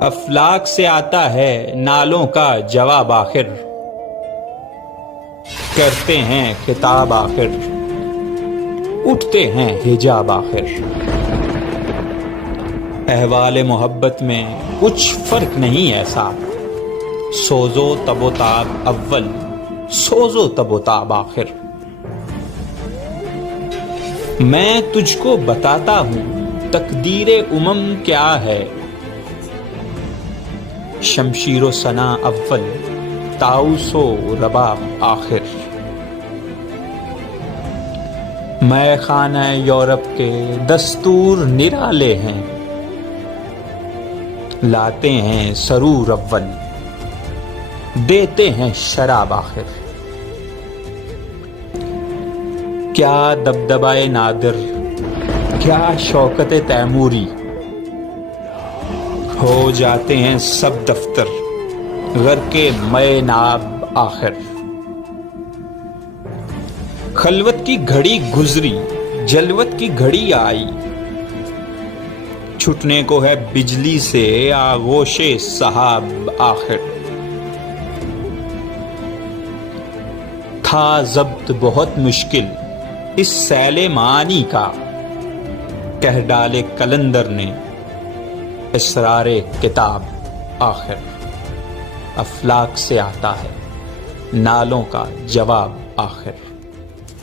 افلاک سے آتا ہے نالوں کا جواب آخر، کرتے ہیں خطاب آخر، اٹھتے ہیں حجاب آخر۔ احوال محبت میں کچھ فرق نہیں ایسا، سوزو تب و تاب اول، سوزو تب و تاب آخر۔ میں تجھ کو بتاتا ہوں تقدیر امم کیا ہے، شمشیر و ثنا اول، طاؤس و رباب آخر۔ میں خانہ یورپ کے دستور نرالے ہیں، لاتے ہیں سرور اول، دیتے ہیں شراب آخر۔ کیا دبدبائے نادر، کیا شوکت تیموری، ہو جاتے ہیں سب دفتر غرق مے ناب آخر۔ خلوت کی گھڑی گزری، جلوت کی گھڑی آئی، چھٹنے کو ہے بجلی سے آغوش سحاب آخر۔ تھا ضبط بہت مشکل اس سیل معانی کا، کہہ ڈالے کلندر نے اسرار کتاب آخر۔ افلاک سے آتا ہے نالوں کا جواب آخر۔